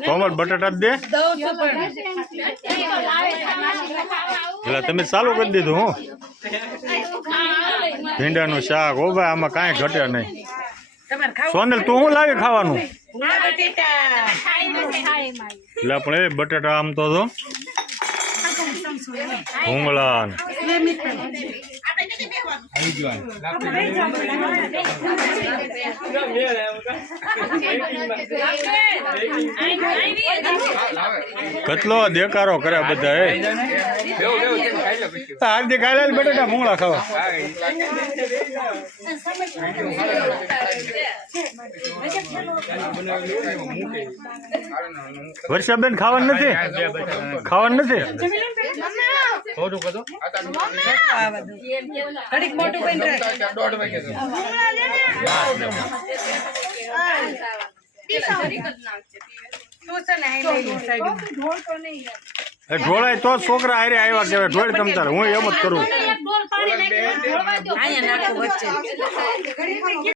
કોમલ બટાટા દે એટલે તમે ચાલુ કરી દીધું હું ભીંડાનું શાક હો ભાઈ આમાં કાંઈ ઘટે નહીં સોનલ તું શું લાવી ખાવાનું એટલે પણ એ બટાટા આમ તો ભૂંગળા કેટલો દેકારો કરે બધા હાર્દિક ખાઈ બટાટા ભૂંગળા ખાવા વર્ષાબેન ખાવાનું નથી ઢોળાય તો છોકરા હારે આવ્યા કેવાય ઢોળ તમતારે હું એમ જ કરું